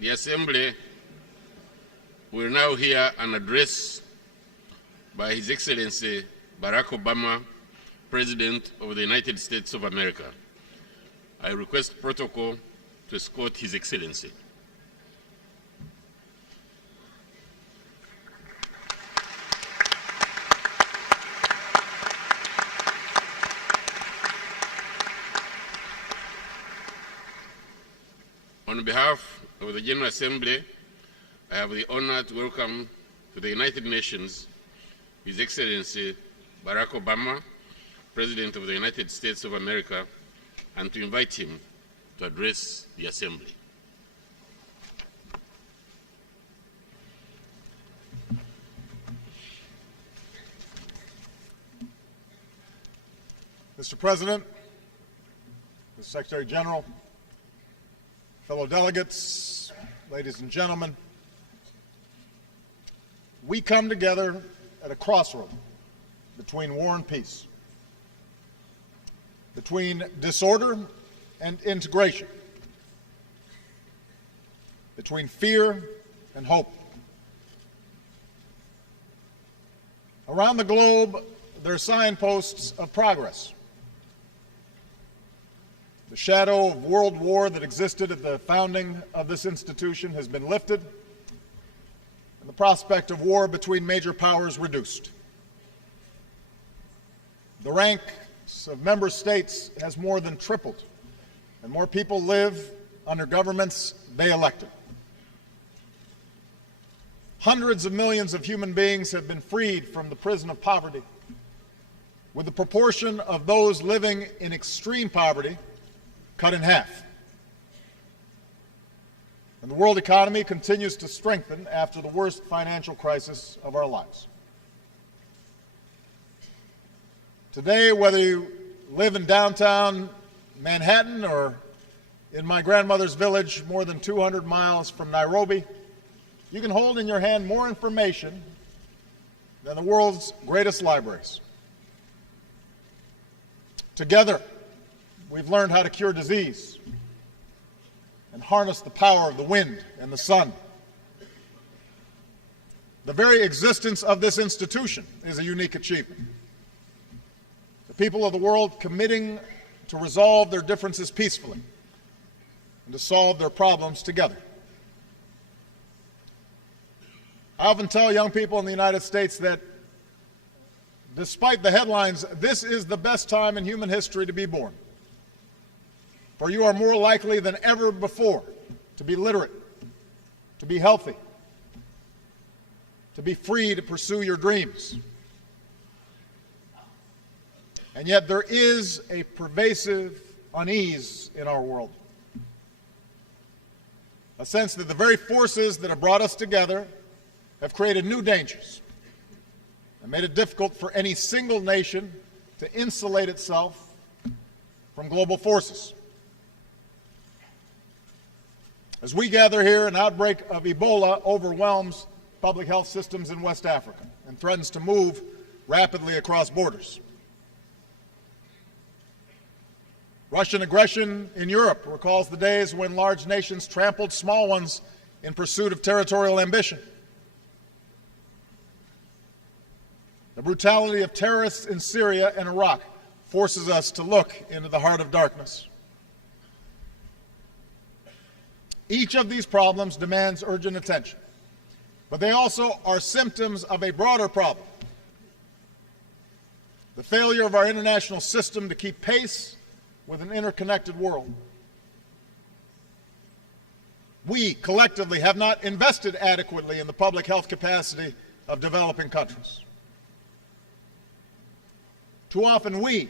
The Assembly will now hear an address by His Excellency Barack Obama, President of the United States of America. I request protocol to escort His Excellency. On behalf of the General Assembly, I have the honor to welcome to the United Nations His Excellency Barack Obama, President of the United States of America, and to invite him to address the Assembly. Mr. President, Mr. Secretary General, fellow delegates, ladies and gentlemen, we come together at a crossroad between war and peace, between disorder and integration, between fear and hope. Around the globe, there are signposts of progress. The shadow of world war that existed at the founding of this institution has been lifted, and the prospect of war between major powers reduced. The ranks of member states has more than tripled, and more people live under governments they elected. Hundreds of millions of human beings have been freed from the prison of poverty, with the proportion of those living in extreme poverty cut in half. And the world economy continues to strengthen after the worst financial crisis of our lives. Today, whether you live in downtown Manhattan or in my grandmother's village more than 200 miles from Nairobi, you can hold in your hand more information than the world's greatest libraries. Together, we've learned how to cure disease and harness the power of the wind and the sun. The very existence of this institution is a unique achievement. The people of the world committing to resolve their differences peacefully and to solve their problems together. I often tell young people in the United States that despite the headlines, this is the best time in human history to be born. For you are more likely than ever before to be literate, to be healthy, to be free to pursue your dreams. And yet there is a pervasive unease in our world. A sense that the very forces that have brought us together have created new dangers and made it difficult for any single nation to insulate itself from global forces. As we gather here, an outbreak of Ebola overwhelms public health systems in West Africa and threatens to move rapidly across borders. Russian aggression in Europe recalls the days when large nations trampled small ones in pursuit of territorial ambition. The brutality of terrorists in Syria and Iraq forces us to look into the heart of darkness. Each of these problems demands urgent attention, but they also are symptoms of a broader problem: the failure of our international system to keep pace with an interconnected world. We collectively have not invested adequately in the public health capacity of developing countries. Too often we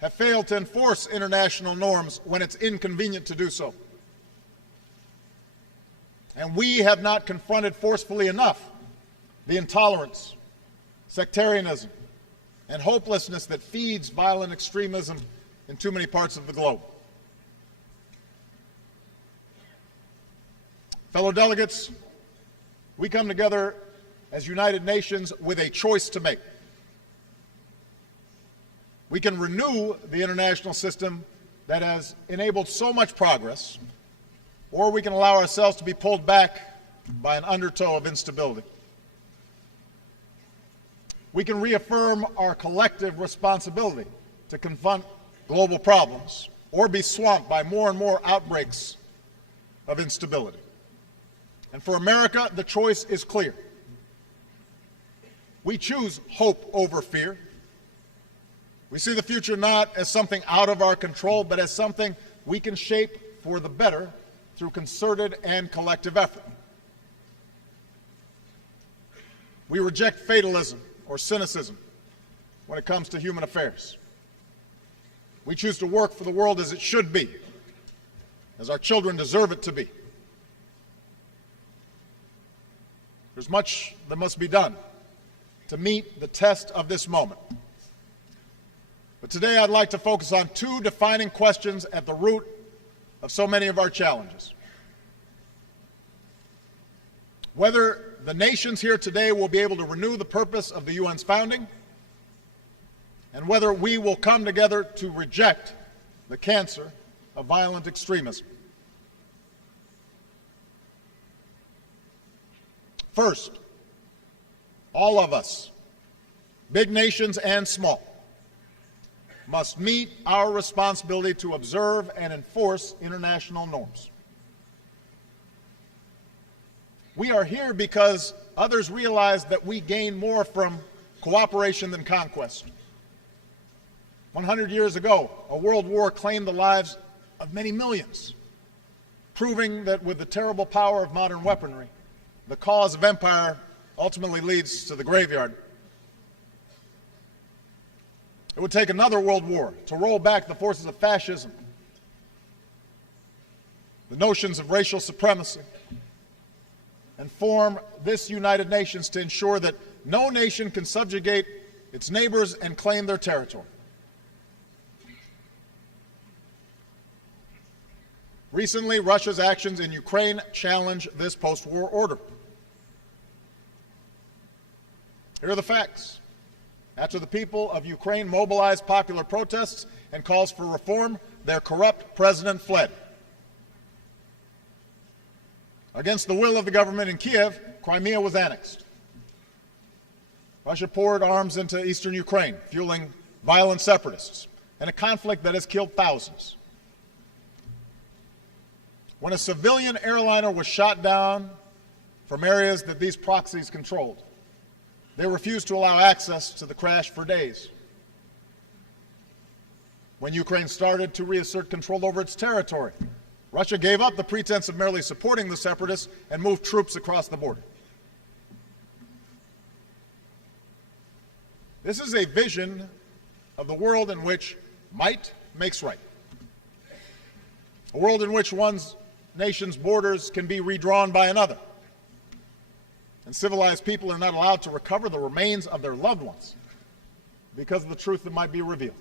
have failed to enforce international norms when it's inconvenient to do so. And we have not confronted forcefully enough the intolerance, sectarianism, and hopelessness that feeds violent extremism in too many parts of the globe. Fellow delegates, we come together as United Nations with a choice to make. We can renew the international system that has enabled so much progress, or we can allow ourselves to be pulled back by an undertow of instability. We can reaffirm our collective responsibility to confront global problems, or be swamped by more and more outbreaks of instability. And for America, the choice is clear. We choose hope over fear. We see the future not as something out of our control, but as something we can shape for the better through concerted and collective effort. We reject fatalism or cynicism when it comes to human affairs. We choose to work for the world as it should be, as our children deserve it to be. There's much that must be done to meet the test of this moment. But today I'd like to focus on two defining questions at the root of so many of our challenges. Whether the nations here today will be able to renew the purpose of the UN's founding, and whether we will come together to reject the cancer of violent extremism. First, all of us, big nations and small, must meet our responsibility to observe and enforce international norms. We are here because others realize that we gain more from cooperation than conquest. 100 years ago, a world war claimed the lives of many millions, proving that with the terrible power of modern weaponry, the cause of empire ultimately leads to the graveyard. It would take another world war to roll back the forces of fascism, the notions of racial supremacy, and form this United Nations to ensure that no nation can subjugate its neighbors and claim their territory. Recently, Russia's actions in Ukraine challenge this post-war order. Here are the facts. After the people of Ukraine mobilized popular protests and calls for reform, their corrupt president fled. Against the will of the government in Kiev, Crimea was annexed. Russia poured arms into eastern Ukraine, fueling violent separatists, and a conflict that has killed thousands. When a civilian airliner was shot down from areas that these proxies controlled, they refused to allow access to the crash for days. When Ukraine started to reassert control over its territory, Russia gave up the pretense of merely supporting the separatists and moved troops across the border. This is a vision of the world in which might makes right. A world in which one's nation's borders can be redrawn by another, and civilized people are not allowed to recover the remains of their loved ones because of the truth that might be revealed.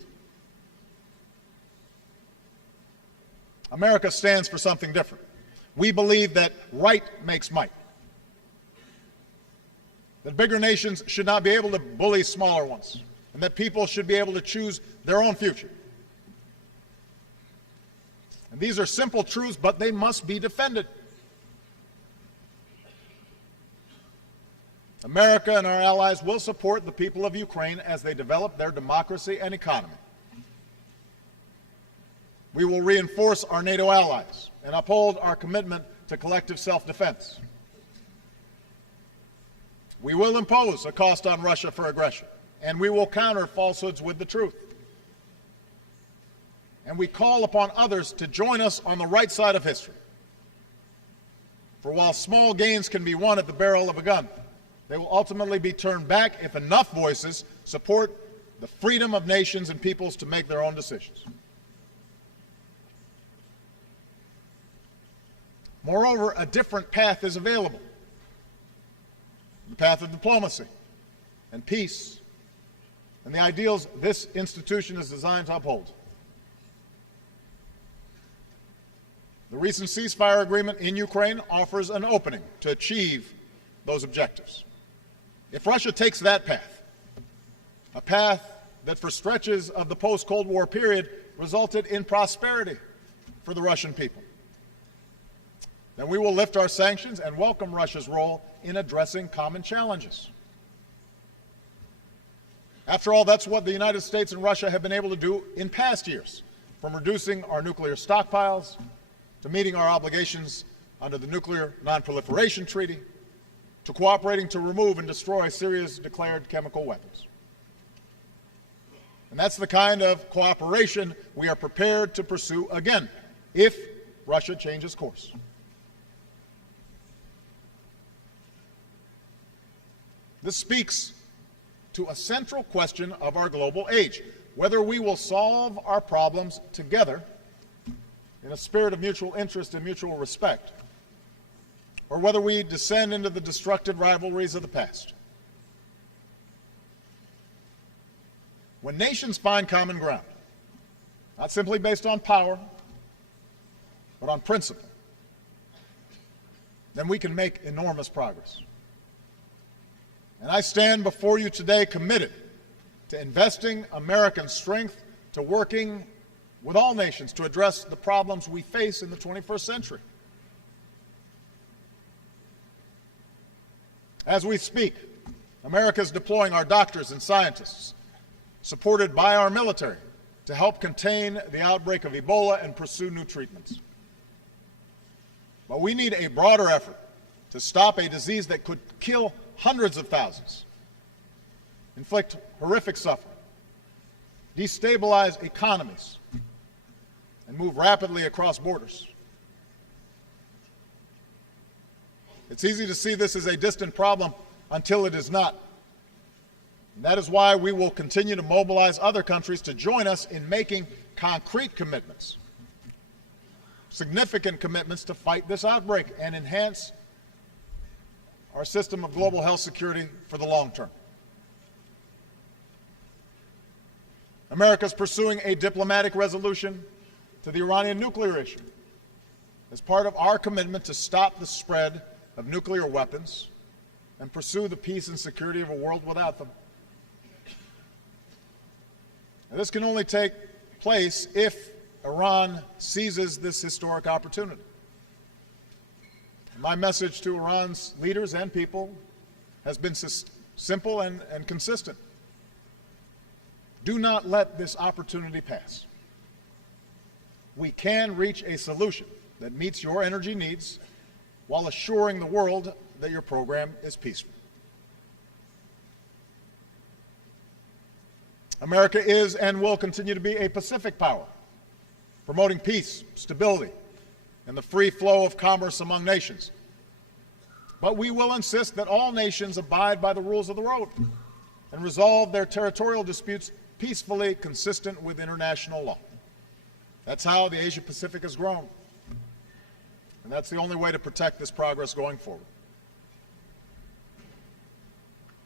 America stands for something different. We believe that right makes might, that bigger nations should not be able to bully smaller ones, and that people should be able to choose their own future. And these are simple truths, but they must be defended. America and our allies will support the people of Ukraine as they develop their democracy and economy. We will reinforce our NATO allies and uphold our commitment to collective self-defense. We will impose a cost on Russia for aggression, and we will counter falsehoods with the truth. And we call upon others to join us on the right side of history. For while small gains can be won at the barrel of a gun, they will ultimately be turned back if enough voices support the freedom of nations and peoples to make their own decisions. Moreover, a different path is available. The path of diplomacy and peace and the ideals this institution is designed to uphold. The recent ceasefire agreement in Ukraine offers an opening to achieve those objectives. If Russia takes that path, a path that for stretches of the post-Cold War period resulted in prosperity for the Russian people, then we will lift our sanctions and welcome Russia's role in addressing common challenges. After all, that's what the United States and Russia have been able to do in past years, from reducing our nuclear stockpiles to meeting our obligations under the Nuclear Non-Proliferation Treaty, to cooperating to remove and destroy Syria's declared chemical weapons. And that's the kind of cooperation we are prepared to pursue again, if Russia changes course. This speaks to a central question of our global age, whether we will solve our problems together in a spirit of mutual interest and mutual respect, or whether we descend into the destructive rivalries of the past. When nations find common ground, not simply based on power, but on principle, then we can make enormous progress. And I stand before you today committed to investing American strength, to working with all nations to address the problems we face in the 21st century. As we speak, America is deploying our doctors and scientists, supported by our military, to help contain the outbreak of Ebola and pursue new treatments. But we need a broader effort to stop a disease that could kill hundreds of thousands, inflict horrific suffering, destabilize economies, and move rapidly across borders. It's easy to see this as a distant problem until it is not. And that is why we will continue to mobilize other countries to join us in making concrete commitments, significant commitments to fight this outbreak and enhance our system of global health security for the long term. America is pursuing a diplomatic resolution to the Iranian nuclear issue as part of our commitment to stop the spread of nuclear weapons and pursue the peace and security of a world without them. Now, this can only take place if Iran seizes this historic opportunity. My message to Iran's leaders and people has been simple and consistent. Do not let this opportunity pass. We can reach a solution that meets your energy needs while assuring the world that your program is peaceful. America is and will continue to be a Pacific power, promoting peace, stability, and the free flow of commerce among nations. But we will insist that all nations abide by the rules of the road and resolve their territorial disputes peacefully, consistent with international law. That's how the Asia-Pacific has grown. And that's the only way to protect this progress going forward.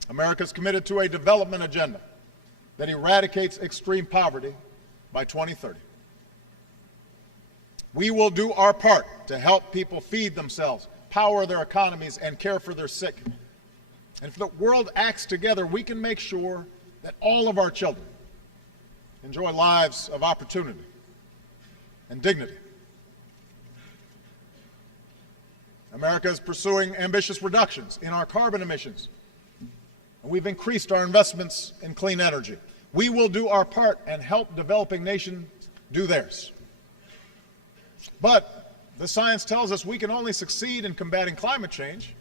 America is committed to a development agenda that eradicates extreme poverty by 2030. We will do our part to help people feed themselves, power their economies, and care for their sick. And if the world acts together, we can make sure that all of our children enjoy lives of opportunity and dignity. America is pursuing ambitious reductions in our carbon emissions, and we've increased our investments in clean energy. We will do our part and help developing nations do theirs. But the science tells us we can only succeed in combating climate change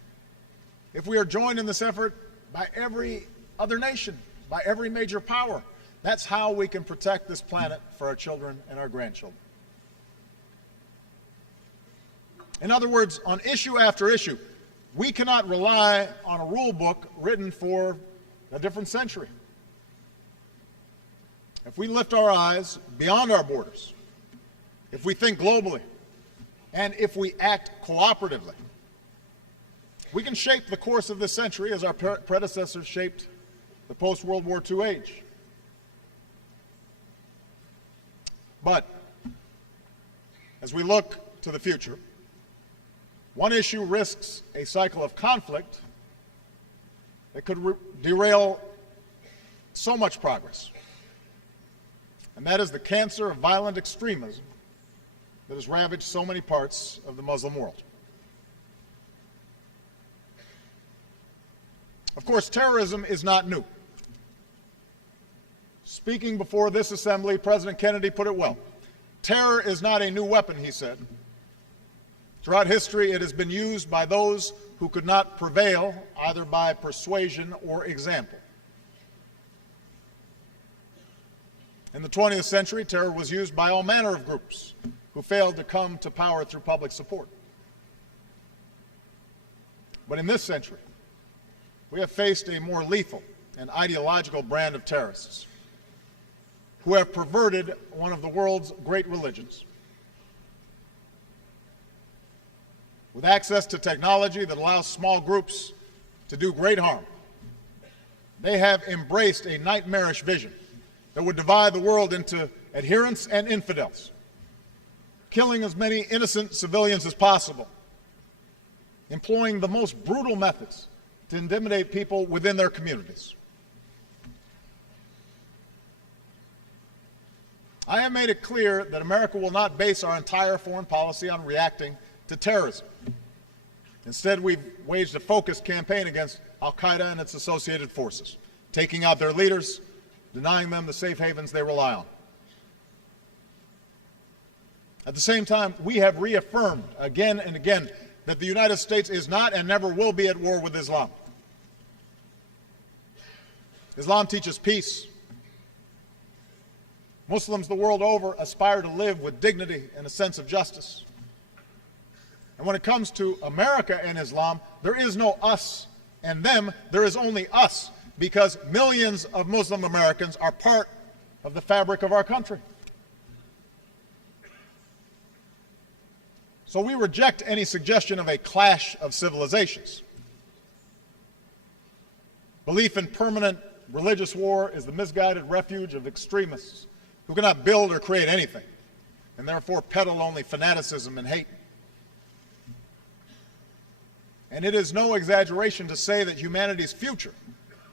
if we are joined in this effort by every other nation, by every major power. That's how we can protect this planet for our children and our grandchildren. In other words, on issue after issue, we cannot rely on a rule book written for a different century. If we lift our eyes beyond our borders, if we think globally, and if we act cooperatively, we can shape the course of this century as our predecessors shaped the post-World War II age. But as we look to the future, one issue risks a cycle of conflict that could derail so much progress, and that is the cancer of violent extremism that has ravaged so many parts of the Muslim world. Of course, terrorism is not new. Speaking before this assembly, President Kennedy put it well. Terror is not a new weapon, he said. Throughout history, it has been used by those who could not prevail either by persuasion or example. In the 20th century, terror was used by all manner of groups who failed to come to power through public support. But in this century, we have faced a more lethal and ideological brand of terrorists who have perverted one of the world's great religions. With access to technology that allows small groups to do great harm, they have embraced a nightmarish vision that would divide the world into adherents and infidels, killing as many innocent civilians as possible, employing the most brutal methods to intimidate people within their communities. I have made it clear that America will not base our entire foreign policy on reacting to terrorism. Instead, we've waged a focused campaign against al-Qaeda and its associated forces, taking out their leaders, denying them the safe havens they rely on. At the same time, we have reaffirmed again and again that the United States is not and never will be at war with Islam. Islam teaches peace. Muslims the world over aspire to live with dignity and a sense of justice. And when it comes to America and Islam, there is no us and them, there is only us, because millions of Muslim Americans are part of the fabric of our country. So we reject any suggestion of a clash of civilizations. Belief in permanent religious war is the misguided refuge of extremists who cannot build or create anything, and therefore peddle only fanaticism and hate. And it is no exaggeration to say that humanity's future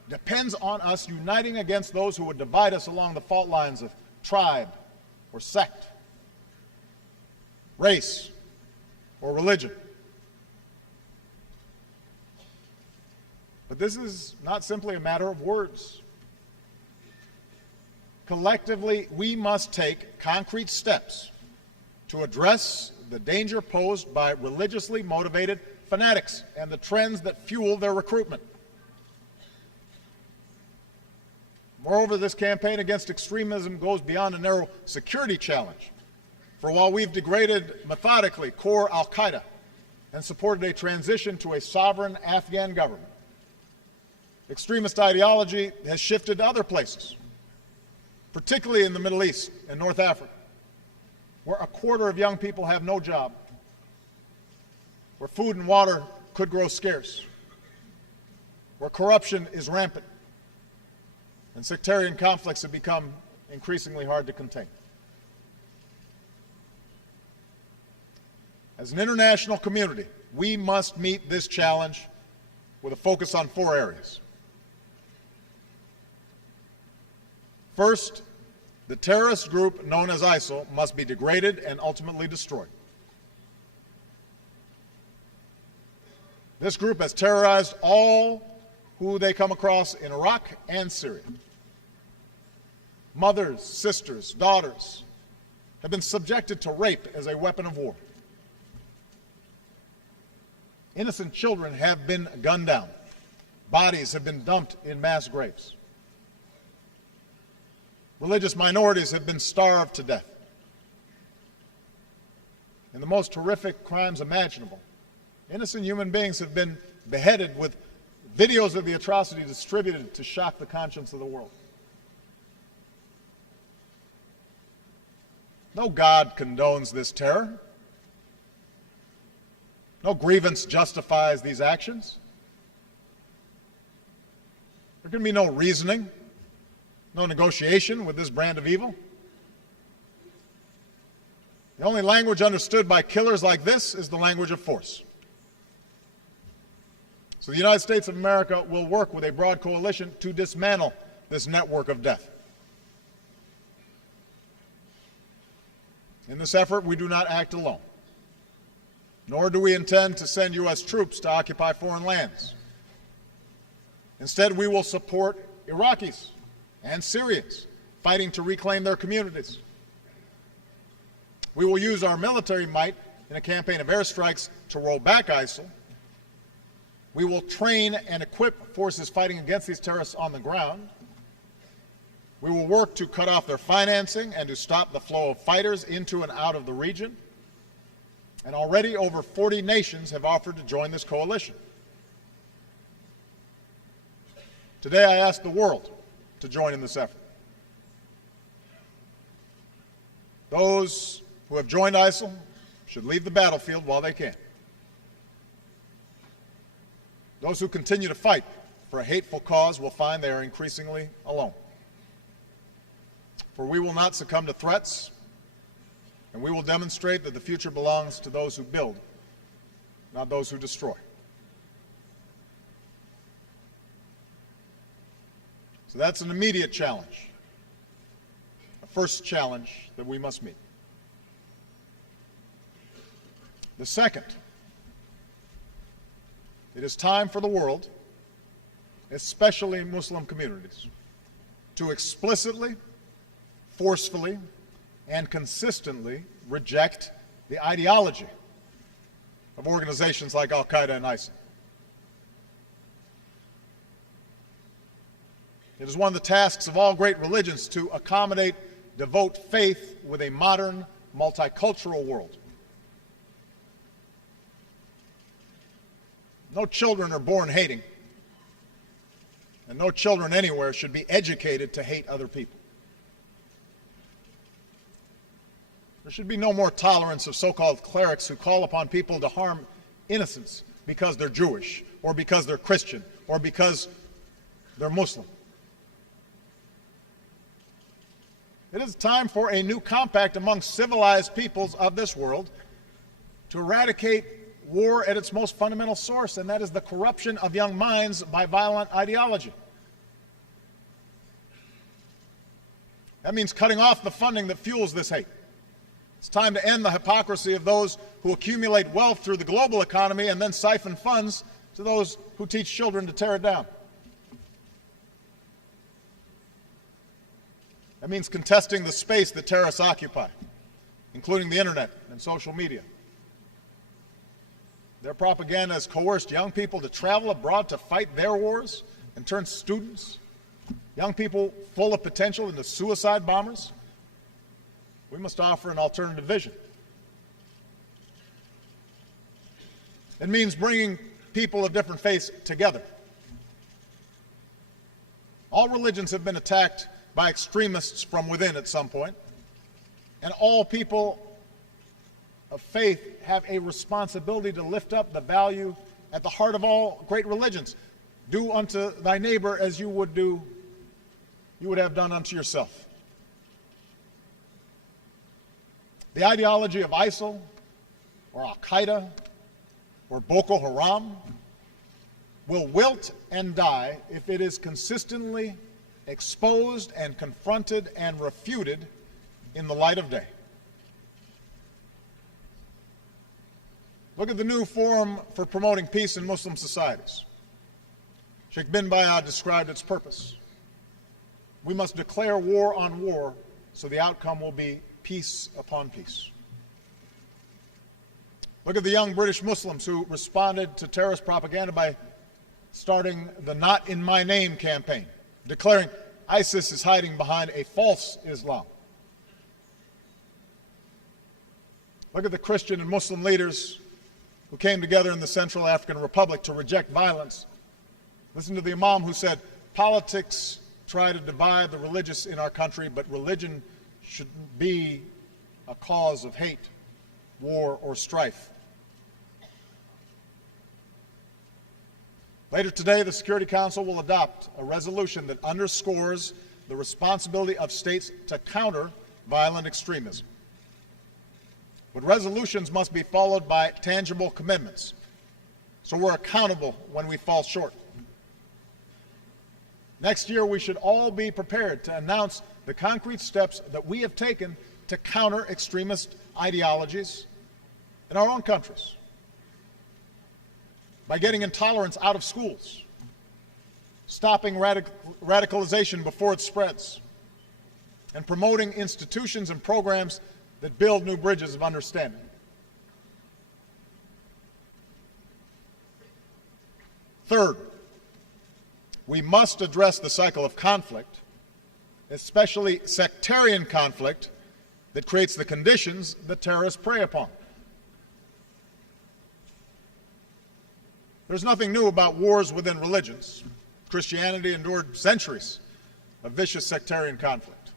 depends on us uniting against those who would divide us along the fault lines of tribe or sect, race or religion. But this is not simply a matter of words. Collectively, we must take concrete steps to address the danger posed by religiously motivated fanatics and the trends that fuel their recruitment. Moreover, this campaign against extremism goes beyond a narrow security challenge. For while we've degraded methodically core al-Qaeda and supported a transition to a sovereign Afghan government, extremist ideology has shifted to other places, particularly in the Middle East and North Africa, where a quarter of young people have no job, where food and water could grow scarce, where corruption is rampant, and sectarian conflicts have become increasingly hard to contain. As an international community, we must meet this challenge with a focus on 4 areas. First, the terrorist group known as ISIL must be degraded and ultimately destroyed. This group has terrorized all who they come across in Iraq and Syria. Mothers, sisters, daughters have been subjected to rape as a weapon of war. Innocent children have been gunned down. Bodies have been dumped in mass graves. Religious minorities have been starved to death. In the most horrific crimes imaginable, innocent human beings have been beheaded with videos of the atrocity distributed to shock the conscience of the world. No God condones this terror. No grievance justifies these actions. There can be no reasoning, no negotiation with this brand of evil. The only language understood by killers like this is the language of force. So the United States of America will work with a broad coalition to dismantle this network of death. In this effort, we do not act alone, nor do we intend to send U.S. troops to occupy foreign lands. Instead, we will support Iraqis and Syrians fighting to reclaim their communities. We will use our military might in a campaign of airstrikes to roll back ISIL. We will train and equip forces fighting against these terrorists on the ground. We will work to cut off their financing and to stop the flow of fighters into and out of the region. And already over 40 nations have offered to join this coalition. Today I ask the world to join in this effort. Those who have joined ISIL should leave the battlefield while they can. Those who continue to fight for a hateful cause will find they are increasingly alone. For we will not succumb to threats, and we will demonstrate that the future belongs to those who build, not those who destroy. So that's an immediate challenge, a first challenge that we must meet. The second, it is time for the world, especially Muslim communities, to explicitly, forcefully, and consistently reject the ideology of organizations like Al-Qaeda and ISIL. It is one of the tasks of all great religions to accommodate, devote faith with a modern, multicultural world. No children are born hating, and no children anywhere should be educated to hate other people. There should be no more tolerance of so-called clerics who call upon people to harm innocents because they're Jewish, or because they're Christian, or because they're Muslim. It is time for a new compact among civilized peoples of this world to eradicate war at its most fundamental source, and that is the corruption of young minds by violent ideology. That means cutting off the funding that fuels this hate. It's time to end the hypocrisy of those who accumulate wealth through the global economy and then siphon funds to those who teach children to tear it down. That means contesting the space that terrorists occupy, including the internet and social media. Their propaganda has coerced young people to travel abroad to fight their wars and turn students, young people full of potential, into suicide bombers. We must offer an alternative vision. It means bringing people of different faiths together. All religions have been attacked by extremists from within at some point, and all people of faith have a responsibility to lift up the value at the heart of all great religions. Do unto thy neighbor as you would have done unto yourself. The ideology of ISIL or Al-Qaeda or Boko Haram will wilt and die if it is consistently exposed and confronted and refuted in the light of day. Look at the new forum for promoting peace in Muslim societies. Sheikh bin Bayad described its purpose. We must declare war on war so the outcome will be peace upon peace. Look at the young British Muslims who responded to terrorist propaganda by starting the Not in My Name campaign, declaring ISIS is hiding behind a false Islam. Look at the Christian and Muslim leaders who came together in the Central African Republic to reject violence. Listen to the Imam who said, politics try to divide the religious in our country, but religion shouldn't be a cause of hate, war, or strife. Later today, the Security Council will adopt a resolution that underscores the responsibility of states to counter violent extremism. But resolutions must be followed by tangible commitments, so we're accountable when we fall short. Next year, we should all be prepared to announce the concrete steps that we have taken to counter extremist ideologies in our own countries. By getting intolerance out of schools, stopping radicalization before it spreads, and promoting institutions and programs that build new bridges of understanding. Third, we must address the cycle of conflict, especially sectarian conflict, that creates the conditions that terrorists prey upon. There's nothing new about wars within religions. Christianity endured centuries of vicious sectarian conflict.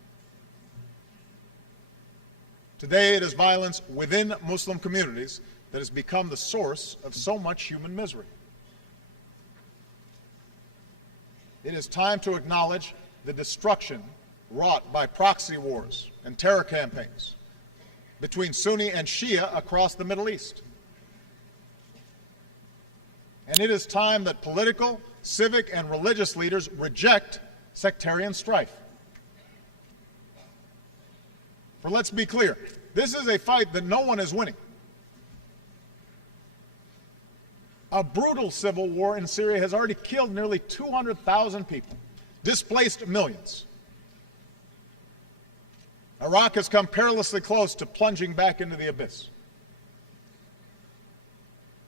Today, it is violence within Muslim communities that has become the source of so much human misery. It is time to acknowledge the destruction wrought by proxy wars and terror campaigns between Sunni and Shia across the Middle East. And it is time that political, civic, and religious leaders reject sectarian strife. For let's be clear, this is a fight that no one is winning. A brutal civil war in Syria has already killed nearly 200,000 people, displaced millions. Iraq has come perilously close to plunging back into the abyss.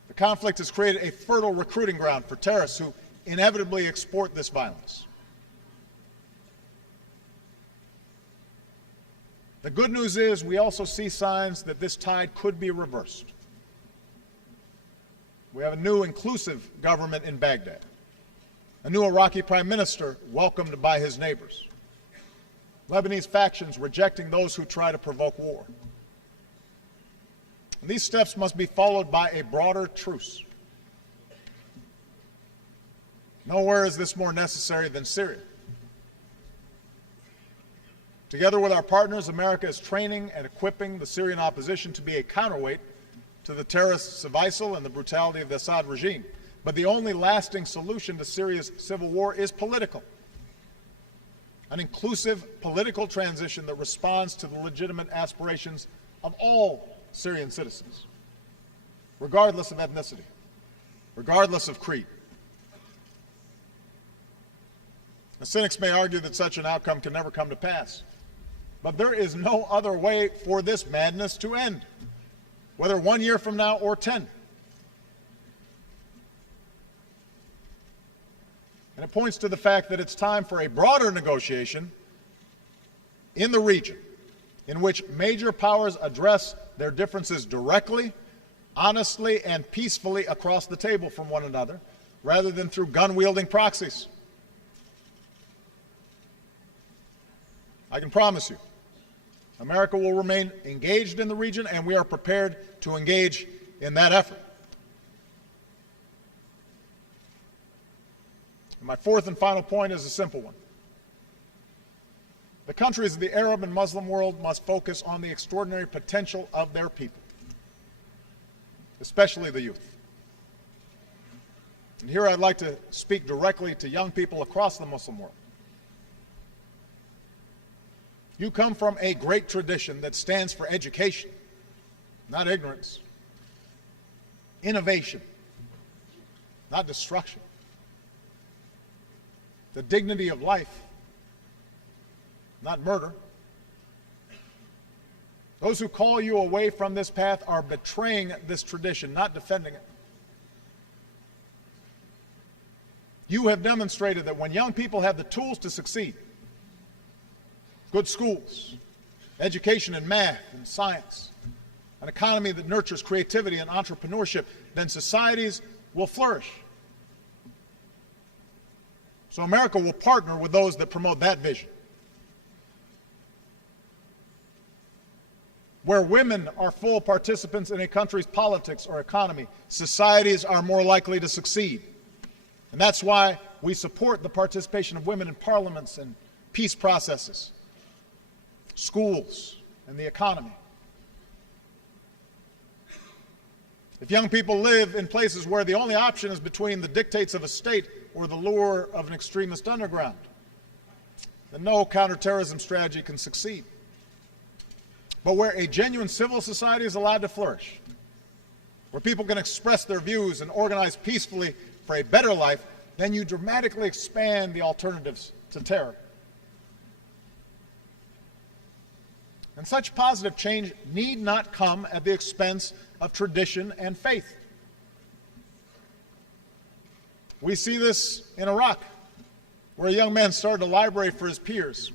The conflict has created a fertile recruiting ground for terrorists who inevitably export this violence. The good news is we also see signs that this tide could be reversed. We have a new inclusive government in Baghdad, a new Iraqi prime minister welcomed by his neighbors, Lebanese factions rejecting those who try to provoke war. And these steps must be followed by a broader truce. Nowhere is this more necessary than Syria. Together with our partners, America is training and equipping the Syrian opposition to be a counterweight to the terrorists of ISIL and the brutality of the Assad regime. But the only lasting solution to Syria's civil war is political. An inclusive political transition that responds to the legitimate aspirations of all Syrian citizens, regardless of ethnicity, regardless of creed. The cynics may argue that such an outcome can never come to pass, but there is no other way for this madness to end, whether 1 year from now or 10. And it points to the fact that it's time for a broader negotiation in the region in which major powers address their differences directly, honestly, and peacefully across the table from one another, rather than through gun-wielding proxies. I can promise you, America will remain engaged in the region, and we are prepared to engage in that effort. My fourth and final point is a simple one. The countries of the Arab and Muslim world must focus on the extraordinary potential of their people, especially the youth. And here I'd like to speak directly to young people across the Muslim world. You come from a great tradition that stands for education, not ignorance, innovation, not destruction, the dignity of life, not murder. Those who call you away from this path are betraying this tradition, not defending it. You have demonstrated that when young people have the tools to succeed, good schools, education in math and science, an economy that nurtures creativity and entrepreneurship, then societies will flourish. So America will partner with those that promote that vision. Where women are full participants in a country's politics or economy, societies are more likely to succeed. And that's why we support the participation of women in parliaments and peace processes, schools, and the economy. If young people live in places where the only option is between the dictates of a state or the lure of an extremist underground, then no counterterrorism strategy can succeed. But where a genuine civil society is allowed to flourish, where people can express their views and organize peacefully for a better life, then you dramatically expand the alternatives to terror. And such positive change need not come at the expense of tradition and faith. We see this in Iraq, where a young man started a library for his peers.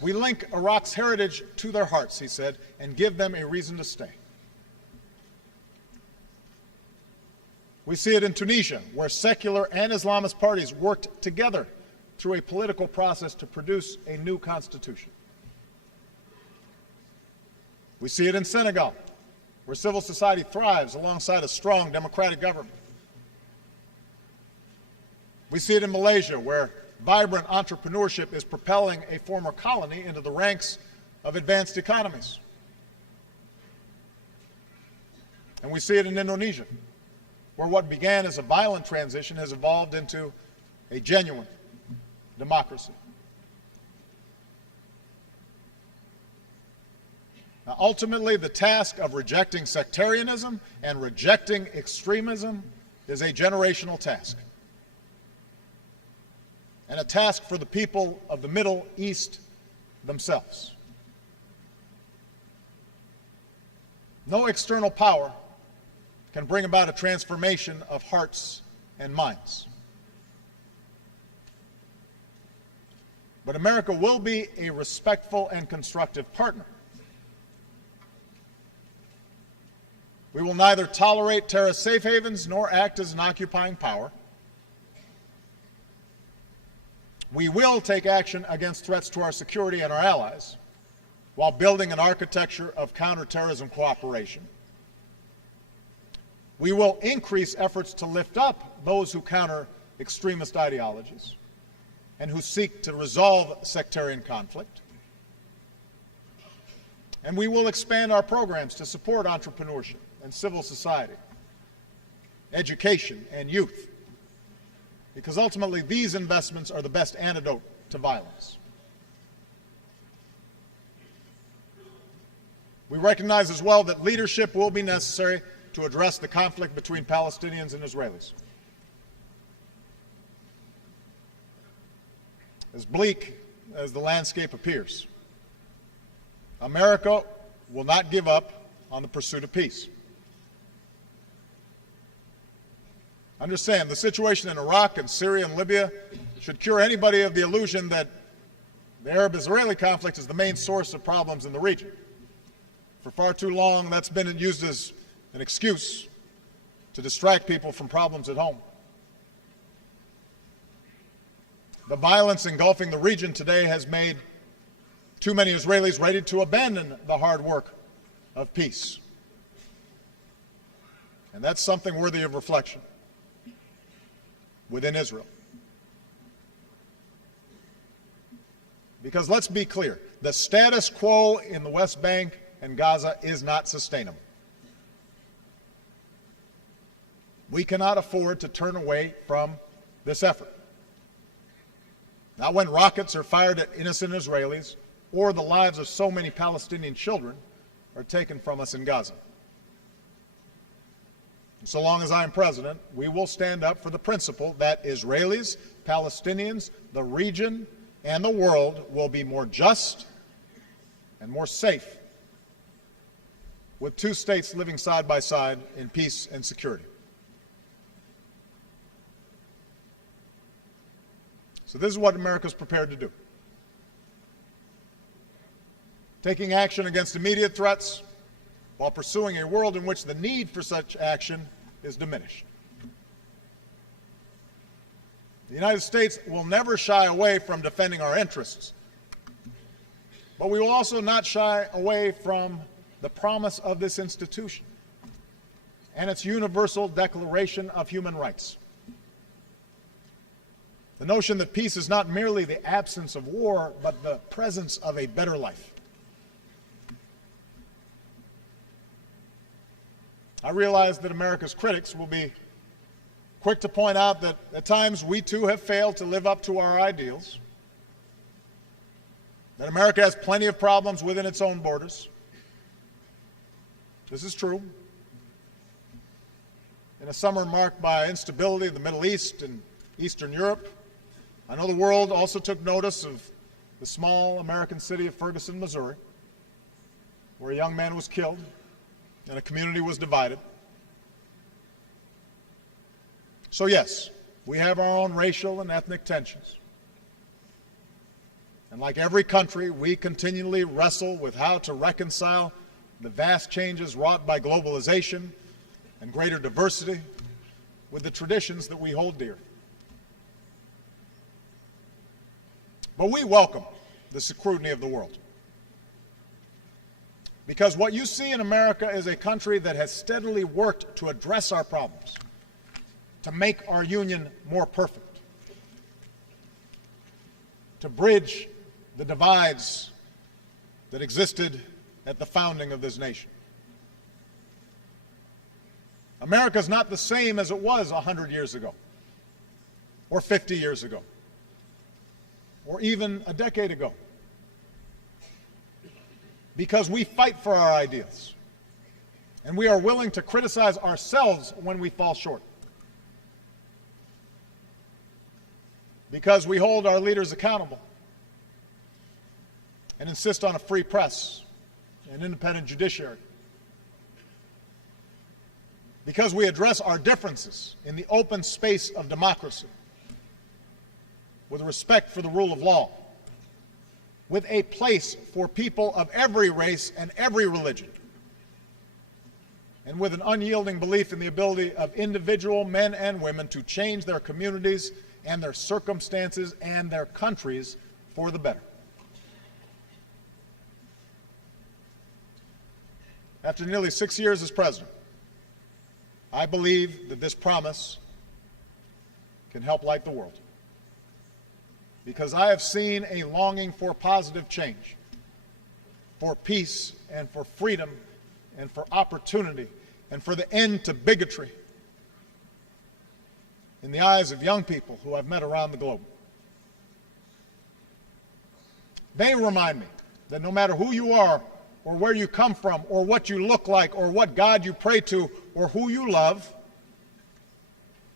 We link Iraq's heritage to their hearts, he said, and give them a reason to stay. We see it in Tunisia, where secular and Islamist parties worked together through a political process to produce a new constitution. We see it in Senegal, where civil society thrives alongside a strong democratic government. We see it in Malaysia, where vibrant entrepreneurship is propelling a former colony into the ranks of advanced economies. And we see it in Indonesia, where what began as a violent transition has evolved into a genuine democracy. Now, ultimately, the task of rejecting sectarianism and rejecting extremism is a generational task, and a task for the people of the Middle East themselves. No external power can bring about a transformation of hearts and minds. But America will be a respectful and constructive partner. We will neither tolerate terrorist safe havens nor act as an occupying power. We will take action against threats to our security and our allies while building an architecture of counterterrorism cooperation. We will increase efforts to lift up those who counter extremist ideologies and who seek to resolve sectarian conflict. And we will expand our programs to support entrepreneurship and civil society, education, and youth, because ultimately these investments are the best antidote to violence. We recognize as well that leadership will be necessary to address the conflict between Palestinians and Israelis. As bleak as the landscape appears, America will not give up on the pursuit of peace. Understand, the situation in Iraq and Syria and Libya should cure anybody of the illusion that the Arab-Israeli conflict is the main source of problems in the region. For far too long, that's been used as an excuse to distract people from problems at home. The violence engulfing the region today has made too many Israelis ready to abandon the hard work of peace. And that's something worthy of reflection within Israel. Because let's be clear, the status quo in the West Bank and Gaza is not sustainable. We cannot afford to turn away from this effort. Not when rockets are fired at innocent Israelis or the lives of so many Palestinian children are taken from us in Gaza. And so long as I am president, we will stand up for the principle that Israelis, Palestinians, the region, and the world will be more just and more safe with two states living side by side in peace and security. So this is what America is prepared to do. Taking action against immediate threats while pursuing a world in which the need for such action is diminished. The United States will never shy away from defending our interests, but we will also not shy away from the promise of this institution and its universal Declaration of Human Rights. The notion that peace is not merely the absence of war, but the presence of a better life. I realize that America's critics will be quick to point out that at times we too have failed to live up to our ideals, that America has plenty of problems within its own borders. This is true. in a summer marked by instability in the Middle East and Eastern Europe, I know the world also took notice of the small American city of Ferguson, Missouri, where a young man was killed and a community was divided. So yes, we have our own racial and ethnic tensions. And like every country, we continually wrestle with how to reconcile the vast changes wrought by globalization and greater diversity with the traditions that we hold dear. But we welcome the scrutiny of the world, because what you see in America is a country that has steadily worked to address our problems, to make our union more perfect, to bridge the divides that existed at the founding of this nation. America is not the same as it was 100 years ago, or 50 years ago, or even a decade ago, because we fight for our ideals, and we are willing to criticize ourselves when we fall short, because we hold our leaders accountable and insist on a free press and independent judiciary, because we address our differences in the open space of democracy with respect for the rule of law, with a place for people of every race and every religion, and with an unyielding belief in the ability of individual men and women to change their communities and their circumstances and their countries for the better. After nearly 6 years as president, I believe that this promise can help light the world, because I have seen a longing for positive change, for peace and for freedom and for opportunity and for the end to bigotry in the eyes of young people who I've met around the globe. They remind me that no matter who you are or where you come from or what you look like or what God you pray to or who you love,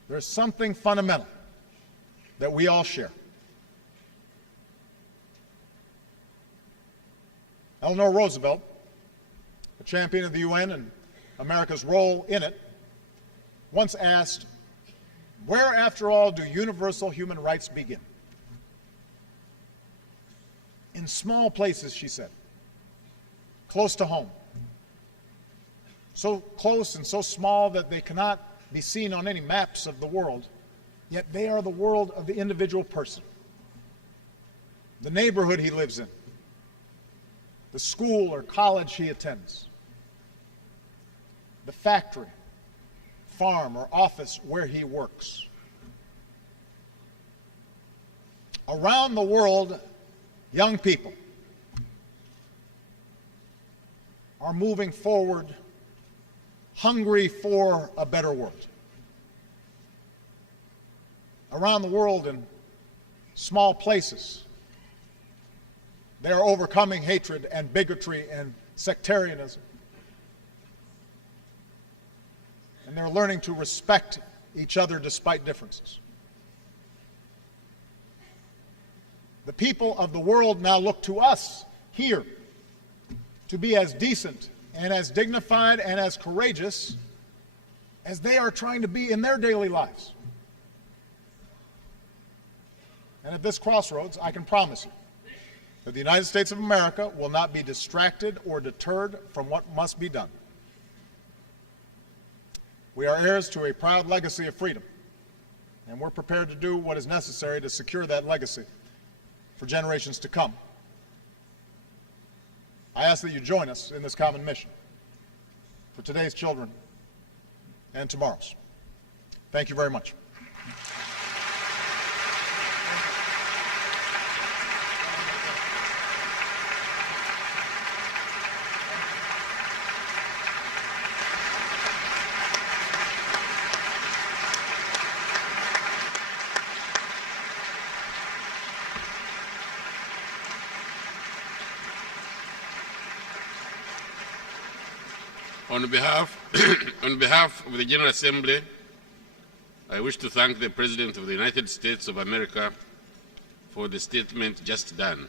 there's something fundamental that we all share. Eleanor Roosevelt, a champion of the UN and America's role in it, once asked, "Where, after all, do universal human rights begin?" In small places, she said, close to home. So close and so small that they cannot be seen on any maps of the world, yet they are the world of the individual person, the neighborhood he lives in, the school or college he attends, the factory, farm, or office where he works. Around the world, young people are moving forward, hungry for a better world. Around the world, in small places, they are overcoming hatred and bigotry and sectarianism. And they're learning to respect each other despite differences. The people of the world now look to us here to be as decent and as dignified and as courageous as they are trying to be in their daily lives. And at this crossroads, I can promise you that the United States of America will not be distracted or deterred from what must be done. We are heirs to a proud legacy of freedom, and we're prepared to do what is necessary to secure that legacy for generations to come. I ask that you join us in this common mission for today's children and tomorrow's. Thank you very much. On behalf of the General Assembly I wish to thank the President of the United States of America for the statement just done.